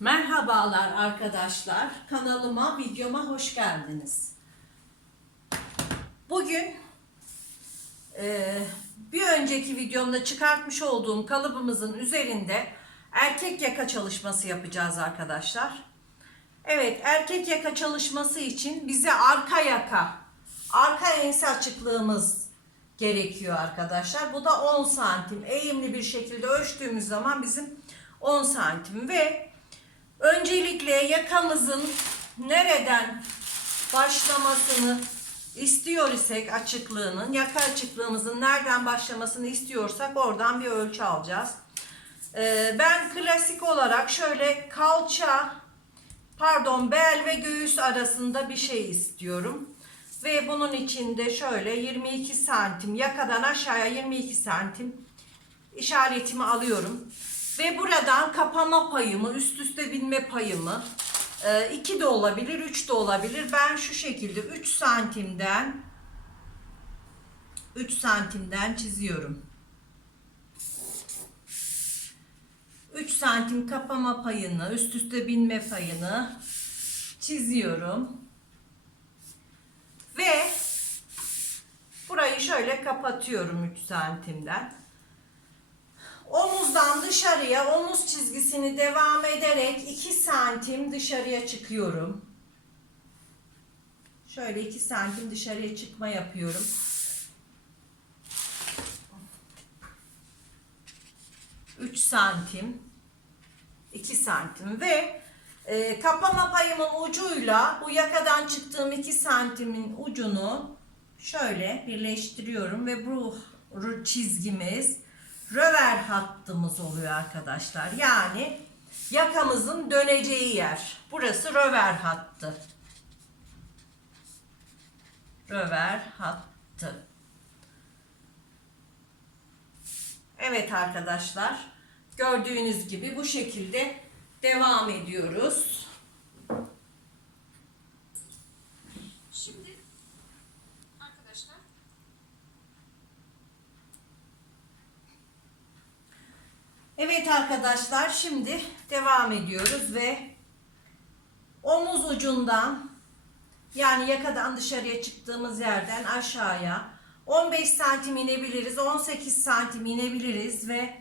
Merhabalar arkadaşlar. Kanalıma, videoma hoş geldiniz. Bugün e, bir önceki videomda çıkartmış olduğum kalıbımızın üzerinde erkek yaka çalışması yapacağız arkadaşlar. Evet, erkek yaka çalışması için bize arka yaka, arka ense açıklığımız gerekiyor arkadaşlar. Bu da 10 santim. Eğimli bir şekilde ölçtüğümüz zaman bizim 10 santim ve öncelikle yakamızın nereden başlamasını istiyor isek açıklığının, yaka açıklığımızın nereden başlamasını istiyorsak oradan bir ölçü alacağız. Ee, ben klasik olarak şöyle kalça, pardon bel ve göğüs arasında bir şey istiyorum. Ve bunun içinde şöyle 22 santim yakadan aşağıya 22 santim işaretimi alıyorum. Ve buradan kapama payımı, üst üste binme payımı 2 de olabilir, 3 de olabilir. Ben şu şekilde 3 santimden 3 santimden çiziyorum. 3 santim kapama payını, üst üste binme payını çiziyorum. Ve burayı şöyle kapatıyorum 3 santimden. Omuzdan dışarıya omuz çizgisini devam ederek 2 santim dışarıya çıkıyorum. Şöyle 2 santim dışarıya çıkma yapıyorum. Üç santim, 2 santim ve e, kapama payımın ucuyla bu yakadan çıktığım 2 santimin ucunu şöyle birleştiriyorum ve bu çizgimiz röver hattımız oluyor arkadaşlar. Yani yakamızın döneceği yer. Burası röver hattı. Röver hattı. Evet arkadaşlar. Gördüğünüz gibi bu şekilde devam ediyoruz. Şimdi arkadaşlar Evet arkadaşlar şimdi devam ediyoruz ve omuz ucundan yani yakadan dışarıya çıktığımız yerden aşağıya 15 santim inebiliriz 18 santim inebiliriz ve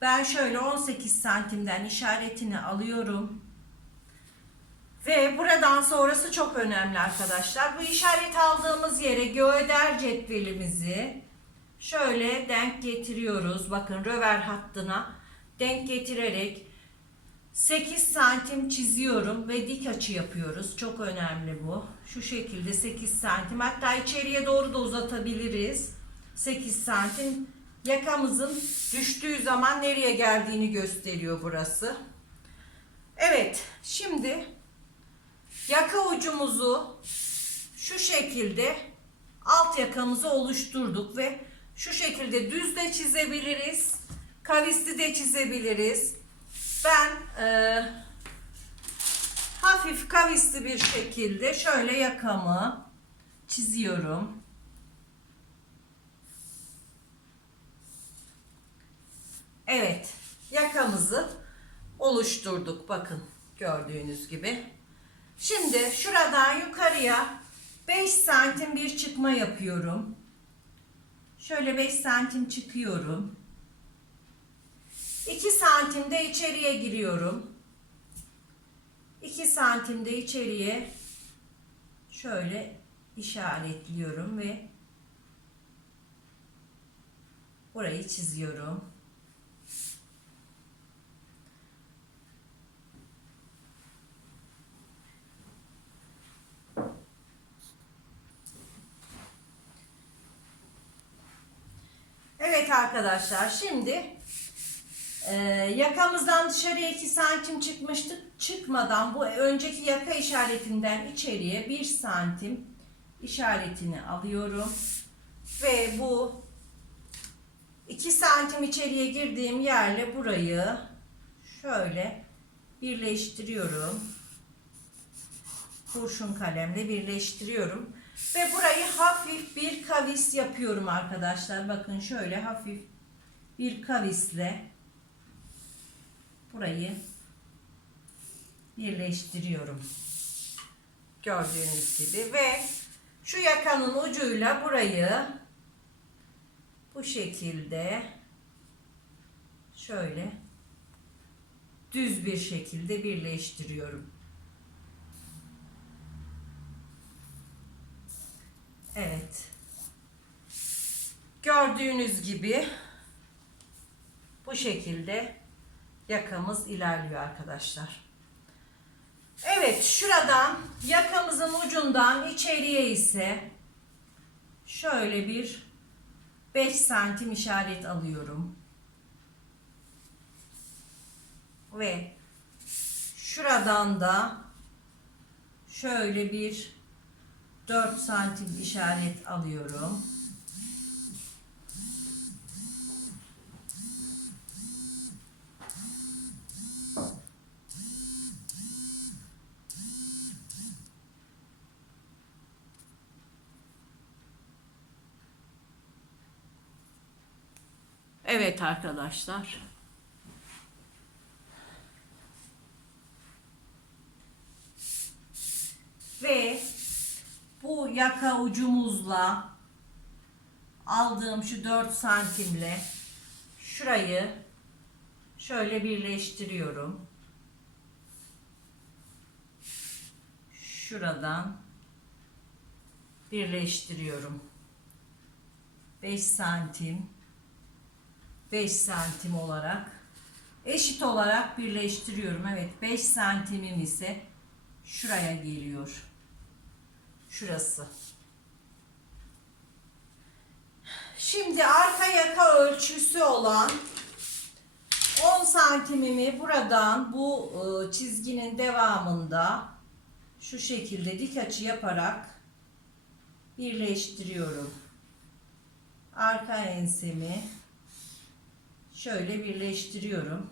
ben şöyle 18 santimden işaretini alıyorum. Ve buradan sonrası çok önemli arkadaşlar. Bu işaret aldığımız yere göğeder cetvelimizi şöyle denk getiriyoruz. Bakın röver hattına denk getirerek 8 santim çiziyorum ve dik açı yapıyoruz. Çok önemli bu. Şu şekilde 8 santim. Hatta içeriye doğru da uzatabiliriz. 8 santim. Yakamızın düştüğü zaman nereye geldiğini gösteriyor burası. Evet. Şimdi yaka ucumuzu şu şekilde alt yakamızı oluşturduk ve şu şekilde düz de çizebiliriz. Kavisli de çizebiliriz. Ben e, hafif kavisli bir şekilde şöyle yakamı çiziyorum. Evet, yakamızı oluşturduk. Bakın gördüğünüz gibi. Şimdi şuradan yukarıya 5 santim bir çıkma yapıyorum. Şöyle 5 santim çıkıyorum. 2 santimde içeriye giriyorum. 2 santimde içeriye şöyle işaretliyorum ve burayı çiziyorum. Evet arkadaşlar şimdi e, yakamızdan dışarıya 2 santim çıkmıştık. Çıkmadan bu önceki yaka işaretinden içeriye 1 santim işaretini alıyorum. Ve bu 2 santim içeriye girdiğim yerle burayı şöyle birleştiriyorum. Kurşun kalemle birleştiriyorum. Ve burayı hafif bir kavis yapıyorum arkadaşlar. Bakın şöyle hafif bir kavisle burayı birleştiriyorum. Gördüğünüz gibi ve şu yakanın ucuyla burayı bu şekilde şöyle düz bir şekilde birleştiriyorum. Evet. Gördüğünüz gibi bu şekilde yakamız ilerliyor arkadaşlar. Evet şuradan yakamızın ucundan içeriye ise şöyle bir 5 santim işaret alıyorum. Ve şuradan da şöyle bir 4 santim işaret alıyorum. Evet arkadaşlar. Ve bu yaka ucumuzla aldığım şu 4 santimle şurayı şöyle birleştiriyorum. Şuradan birleştiriyorum. 5 santim 5 santim olarak eşit olarak birleştiriyorum. Evet 5 santimim ise şuraya geliyor. Şurası. Şimdi arka yaka ölçüsü olan 10 santimimi buradan bu e, çizginin devamında şu şekilde dik açı yaparak birleştiriyorum. Arka ensemi şöyle birleştiriyorum.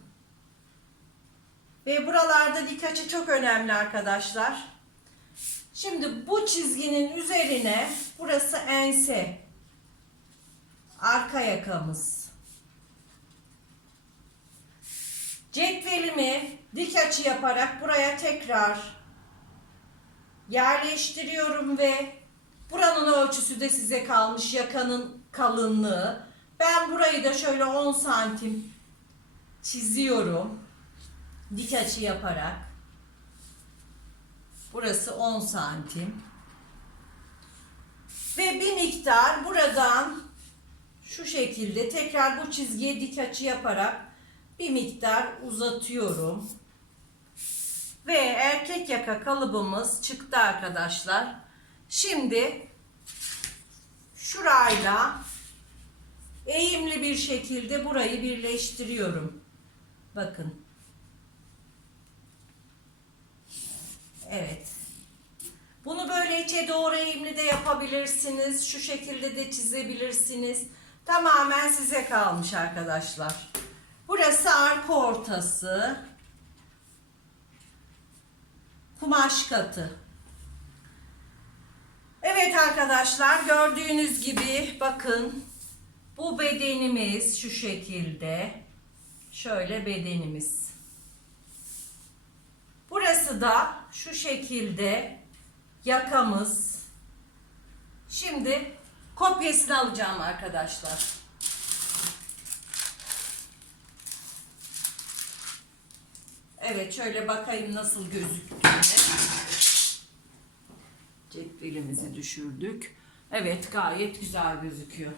Ve buralarda dik açı çok önemli arkadaşlar. Şimdi bu çizginin üzerine burası ense. Arka yakamız. Cetvelimi dik açı yaparak buraya tekrar yerleştiriyorum ve buranın ölçüsü de size kalmış yakanın kalınlığı. Ben burayı da şöyle 10 santim çiziyorum. Dik açı yaparak. Burası 10 santim. Ve bir miktar buradan şu şekilde tekrar bu çizgiye dik açı yaparak bir miktar uzatıyorum. Ve erkek yaka kalıbımız çıktı arkadaşlar. Şimdi şurayla eğimli bir şekilde burayı birleştiriyorum. Bakın. Evet. Bunu böyle içe doğru eğimli de yapabilirsiniz. Şu şekilde de çizebilirsiniz. Tamamen size kalmış arkadaşlar. Burası arka ortası. Kumaş katı. Evet arkadaşlar gördüğünüz gibi bakın bu bedenimiz şu şekilde. Şöyle bedenimiz. Burası da şu şekilde yakamız. Şimdi kopyasını alacağım arkadaşlar. Evet şöyle bakayım nasıl gözüktüğüne. Cetvelimizi düşürdük. Evet gayet güzel gözüküyor.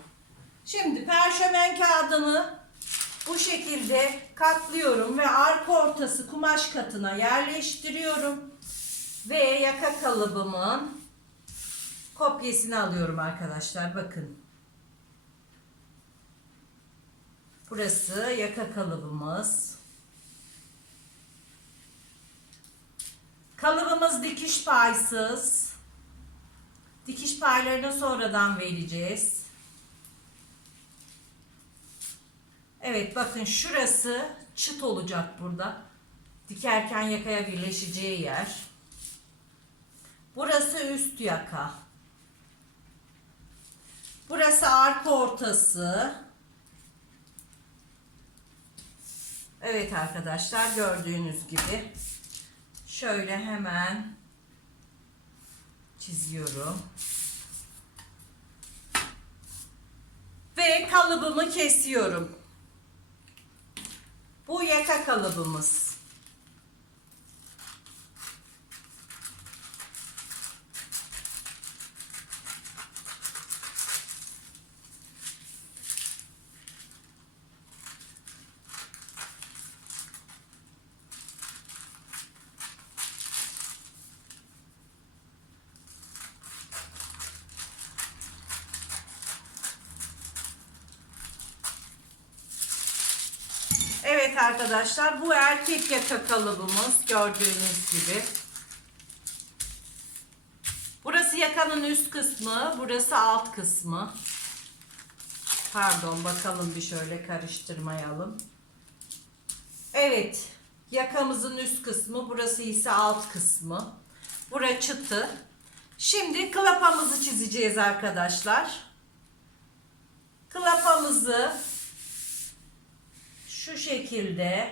Şimdi perşemen kağıdımı bu şekilde katlıyorum ve arka ortası kumaş katına yerleştiriyorum. Ve yaka kalıbımın kopyasını alıyorum arkadaşlar. Bakın. Burası yaka kalıbımız. Kalıbımız dikiş paysız. Dikiş paylarını sonradan vereceğiz. Evet bakın şurası çıt olacak burada. Dikerken yakaya birleşeceği yer. Burası üst yaka. Burası arka ortası. Evet arkadaşlar gördüğünüz gibi Şöyle hemen çiziyorum. Ve kalıbımı kesiyorum. Bu yaka kalıbımız. Evet arkadaşlar bu erkek yaka kalıbımız gördüğünüz gibi. Burası yakanın üst kısmı, burası alt kısmı. Pardon bakalım bir şöyle karıştırmayalım. Evet yakamızın üst kısmı, burası ise alt kısmı. Bura çıtı. Şimdi klapamızı çizeceğiz arkadaşlar. Klapamızı şu şekilde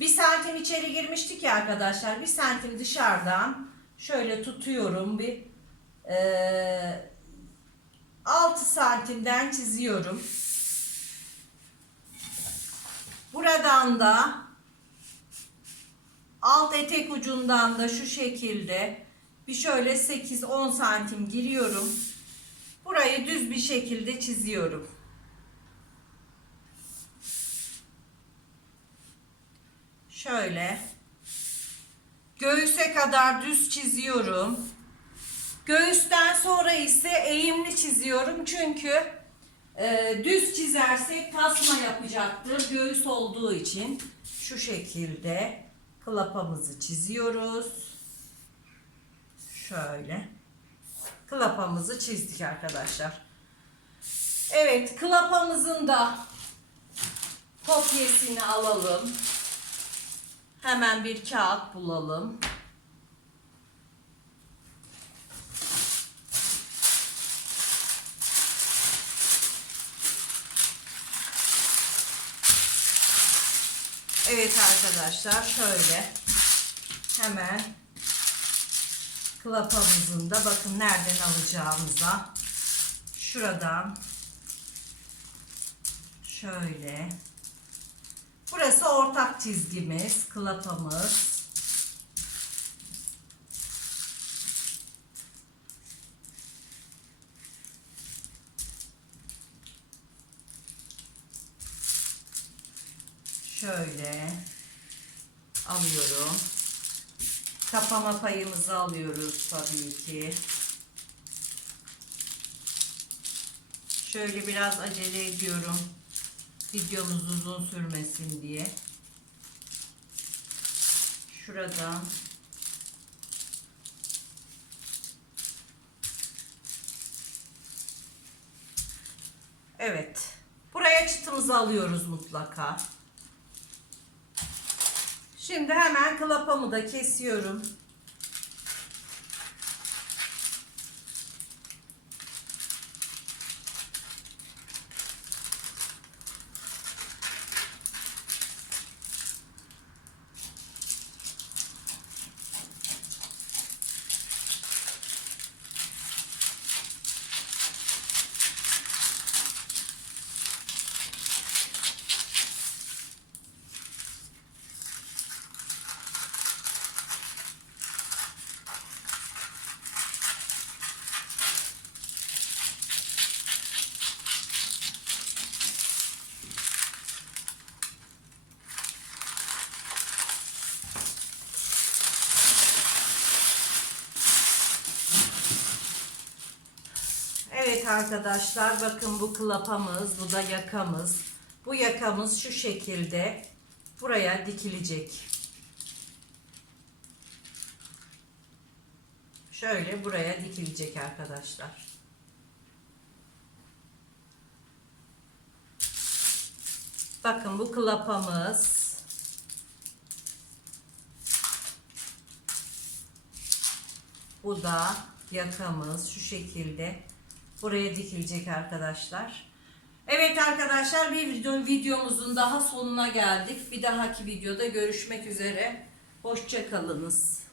bir santim içeri girmiştik ya arkadaşlar. Bir santim dışarıdan şöyle tutuyorum bir eee 6 santimden çiziyorum. Buradan da alt etek ucundan da şu şekilde bir şöyle 8-10 santim giriyorum. Burayı düz bir şekilde çiziyorum. Şöyle. Göğüse kadar düz çiziyorum. Göğüsten sonra ise eğimli çiziyorum. Çünkü e, düz çizersek tasma yapacaktır. Göğüs olduğu için şu şekilde klapamızı çiziyoruz. Şöyle. Klapamızı çizdik arkadaşlar. Evet, klapamızın da kopyasını alalım. Hemen bir kağıt bulalım. Evet arkadaşlar şöyle. Hemen klapamızın da bakın nereden alacağımıza. Şuradan şöyle ortak çizgimiz, klapamız. Şöyle alıyorum. Kapama payımızı alıyoruz tabii ki. Şöyle biraz acele ediyorum videomuz uzun sürmesin diye. Şuradan Evet. Buraya çıtımızı alıyoruz mutlaka. Şimdi hemen klapamı da kesiyorum. Evet arkadaşlar bakın bu klapamız, bu da yakamız. Bu yakamız şu şekilde buraya dikilecek. Şöyle buraya dikilecek arkadaşlar. Bakın bu klapamız. Bu da yakamız şu şekilde buraya dikilecek arkadaşlar. Evet arkadaşlar bir video, videomuzun daha sonuna geldik. Bir dahaki videoda görüşmek üzere. Hoşça kalınız.